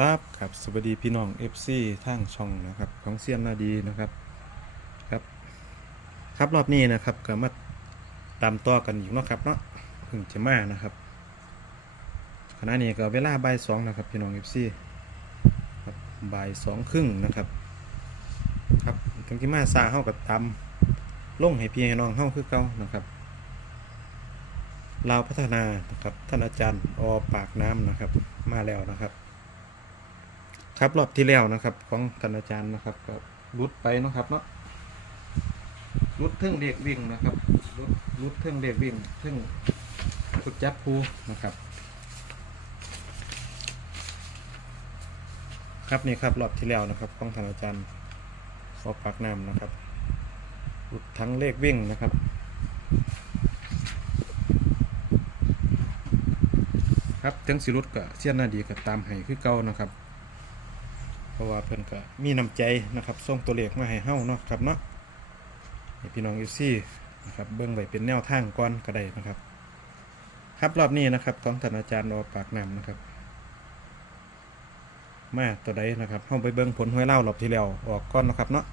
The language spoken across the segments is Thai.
ครับครับสวัสดีพี่น้อง FC ทางช่องนะครับของเซียนนาดีนะครับครับ ครับรอบนี้นะครับก็มาตามต่อกันอีกเนาะครับเนาะเพิ่งจะมานะครับขณะนี้ก็เวลาบ่ายสองนะครับพี่น้อง FC ครับบ่ายสองครึ่งนะครับครับถึงที่มาซาเข้ากับตามลงให้พี่ให้น้องเข้าคือเก่านะครับลาวพัฒนานะครับท่านอาจารย์อปากน้ำนะครับมาแล้วนะครับ ครับ รอบที่แล้วนะครับ ของท่านอาจารย์นะครับก็รุดไปนะครับเนาะรุดเทิงเด็กวิ่งนะครับรุดรุดเทิงเด็กวิ่งเทิงขุดจับภูนะครับ ครับนี่ครับรอบที่แล้วนะครับ ของท่านอาจารย์ขอปากน้ำนะครับรุดทั้งเลขวิ่งนะครับครับถึงสิรุดก็เสี้ยนนาดีก็ตามให้คือเก่านะครับ เพราะว่าเพิ่นก็มีน้ำใจนะครับส่งตัวเลขมาให้เฮ้าเนาะครับเนาะให้พี่น้องยูซี่นะครับเบิ่งไว้เป็นแนวทางก่อนก็ได้นะครับ ครับรอบนี้นะครับของท่านอาจารย์อปากนำนะครับ มาตัวใดนะครับเฮาไปเบิ่งผลหวยเล่ารอบที่แล้วออกก่อนนะครับเนาะ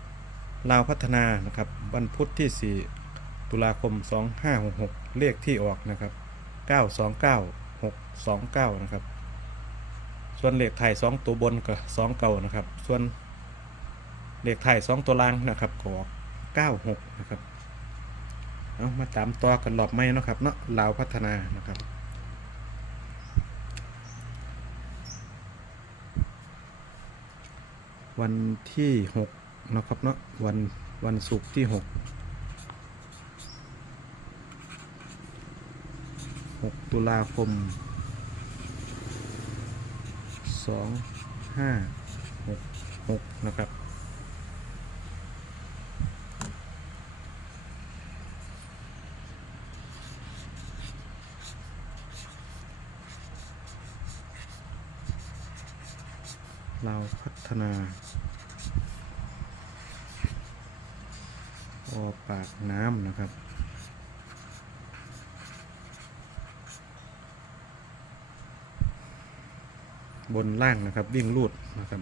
ลาวพัฒนานะครับวันพุธที่ 4 ตุลาคม 2566 เลขที่ออกนะครับ 929629 นะครับ ส่วนเหลขไทยสองตัวบนก็สองเก่านะครับ ส่วนเหลขไทยสองตัวล่างนะครับก็เก้าหกนะครับเอามาตามต่อกันรอบไม่นะครับเนาะลาวพัฒนานะครับวันที่หกนะครับเนาะวันวันศุกร์ที่หกหกตุลาคม สองห้าหกหกนะครับเราพัฒนาออปากน้ำนะครับ บนล่างนะครับ วิ่งลูดนะครับ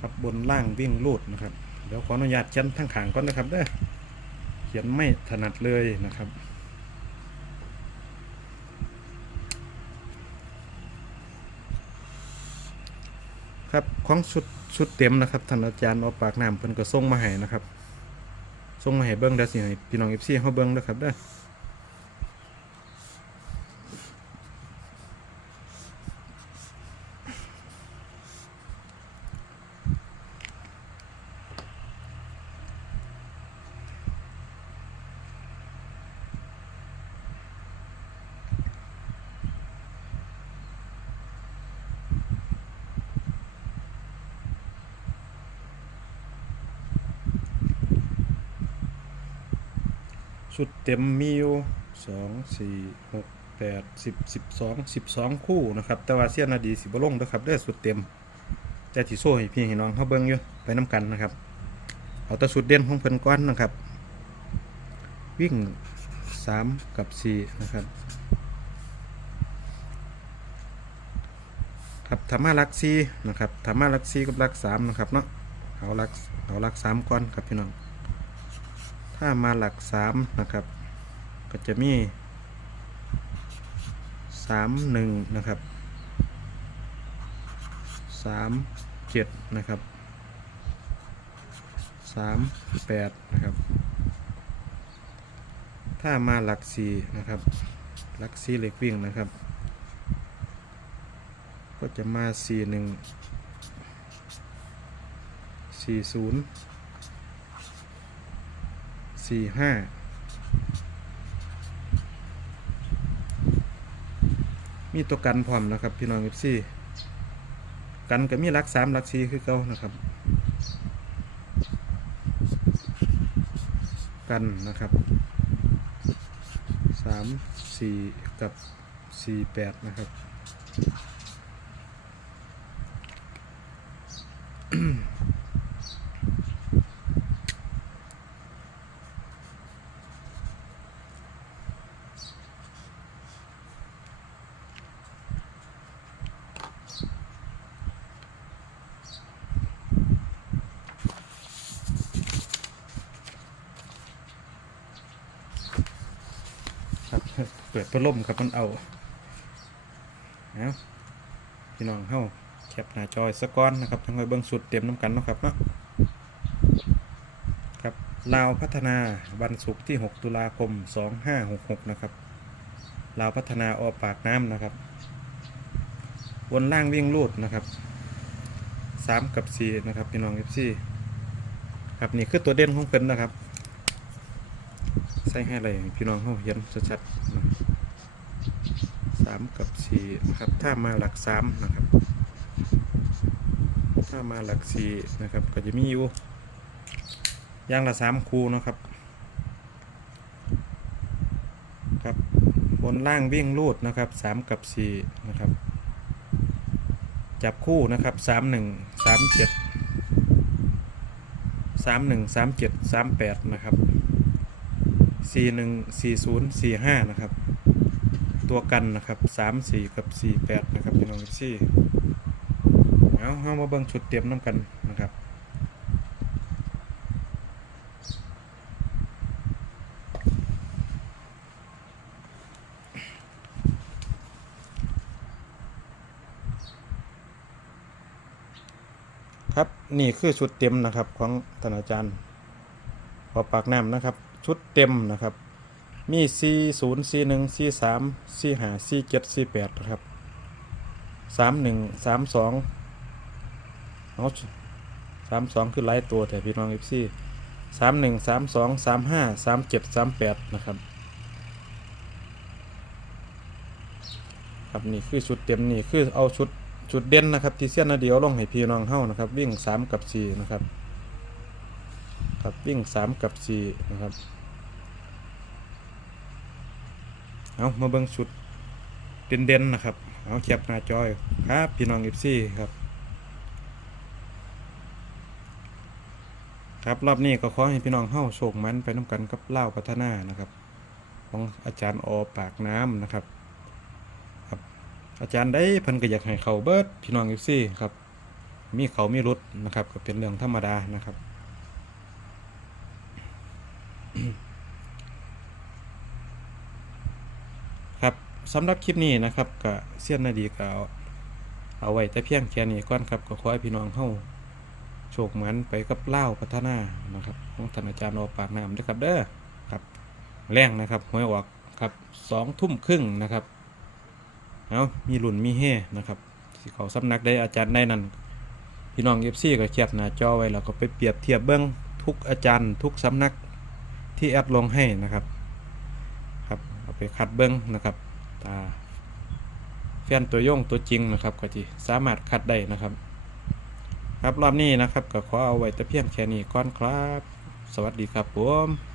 ครับบนล่างวิ่งลูดนะครับเดี๋ยวขออนุญาตเขียนทั้งขางก่อนนะครับเด้อเขียนไม่ถนัดเลยนะครับครับของชุด ชุดเต็มนะครับท่านอาจารย์เอาปากน้ำเพิ่นก็ส่งมาให้นะครับส่งมาให้เบิ้งเดี๋ยวสิให้พี่น้องเอฟซีเขาเบิ้งนะครับเด้อ ชุดเต็มมีอยู่สองสี่หกแปดสิบสิบสองสิบสองคู่นะครับ แต่ว่าเสี้ยนนาดีสิบลงนะครับเด้อชุดเต็ม แต่ที่โซ่ให้พี่ให้น้องเขาเบิ้งอยู่ไปน้กันนะครับ เอาแต่ชุดเด่นของเพิ่นก้อนนะครับ วิ่งสามกับสี่นะครับครับธรรมาลักซีนะครับธรรมาลักซีกับลักสามนะครับเนาะเอาลักเอาลักสามก่อนครับพี่น้อง ถ้ามาหลักสามนะครับ ก็จะมีสามหนึ่งนะครับสามเจ็ดนะครับสามแปดนะครับ ถ้ามาหลักสี่นะครับ หลักสี่เล็กวิ่งนะครับ ก็จะมาสี่หนึ่งสี่ศูนย์ สี่ห้ามีตัวกันพร้อมนะครับ พี่น้องเอฟซีกันก็มีลักสามลักสี่คือเก่านะครับ กันนะครับสามสี่กับสี่แปดนะครับ เปิดพัดลมครับมันเอาเอาพี่น้องเฮาแคปหน้าจอยสก้อนนะครับทั้งไว้เบิ่งสุดเต็มน้ำกันนะครับเนาะครับลาวพัฒนาวันศุกร์ที่ 6 ตุลาคม 2566 นะครับลาวพัฒนาออปากน้ำนะครับบนล่างวิ่งลูดนะครับ3กับ4นะครับพี่น้อง FC ครับนี่คือตัวเด่นของเพิ่นนะครับ ส่ให้อะไรพี่น้องเขาเห็นชัดๆสามกับสี่นะครับ ถ้ามาหลักสามนะครับ ถ้ามาหลักสี่นะครับ ก็จะมีอยู่อย่างละสามคูนะครับ ครับบนล่างวิ่งลูดนะครับสามกับสี่นะครับ จับคู่นะครับสามหนึ่งสามเจ็ดสามหนึ่งสามเจ็ดสามแปดนะครับ สี่หนึ่งสี่ศูนย์สี่ห้านะครับ ตัวกันนะครับสามสี่กับสี่แปดนะครับพี่น้องซี่เอาเอามาเบิ่งชุดเตรียมน้ำกันนะครับครับนี่คือชุดเต็มนะครับของท่านอาจารย์พอปากน้ำนะครับ ชุดเต็มนะครับ มี C 0 C 1 C 3 C 5 C 7 C 8นะครับ3 1 3 2เอา3 2 คือไล่ตัวแต่พี่น้อง FC 3 1 3 2 3 5 3 7 3 8 นะครับ ครับนี่คือชุดเต็มนี่คือเอาชุดชุดเด่นนะครับที่เสี้ยนนเดียวลงให้พี่น้องเฮ้านะครับ วิ่ง 3 กับ 4 นะครับ ครับวิ่ง 3 กับ 4 นะครับ เอามาเบิ่งชุดเด่นๆนะครับ เอาแคปหน้าจอยครับพี่น้องเอฟซีครับ ครับรอบนี้ก็ขอให้พี่น้องเฮ้าโชคมันไปน้ำกันกับเล่าพัฒนานะครับ ของอาจารย์อปากน้ำนะครับครับ อาจารย์ได้พิ่นก็อยากให้เขาเบิดพี่น้องเอฟซีครับ มีเขามีรุดนะครับก็เป็นเรื่องธรรมดานะครับ ครับสำหรับคลิปนี้นะครับก็เสี้ยนนาดีก็เอาเอาไว้แต่เพียงแค่นี้ก่อนครับก็ขอให้พี่น้องเฮาโชคเหมือนไปกับเล่าพัฒนานะครับของท่านอาจารย์อปากน้ำด้วยครับเด้อครับแรงนะครับหวยออกครับสองทุ่มครึ่งนะครับเอามีรุ่นมีเฮนะครับสิเขาสำนักได้อาจารย์ได้นั่นพี่น้องเอฟซีก็เขียนหน้าจอไว้แล้วก็ไปเปรียบเทียบเบื้องทุกอาจารย์ทุกสำนักที่แอดลงให้นะครับ เอาไปคัดเบิ้งนะครับตาแฟนตัวย่งตัวจริงนะครับก็จะสามารถคัดได้นะครับ ครับรอบนี้นะครับก็ขอเอาไว้แต่เพียงแค่นี้ก่อนครับ สวัสดีครับผม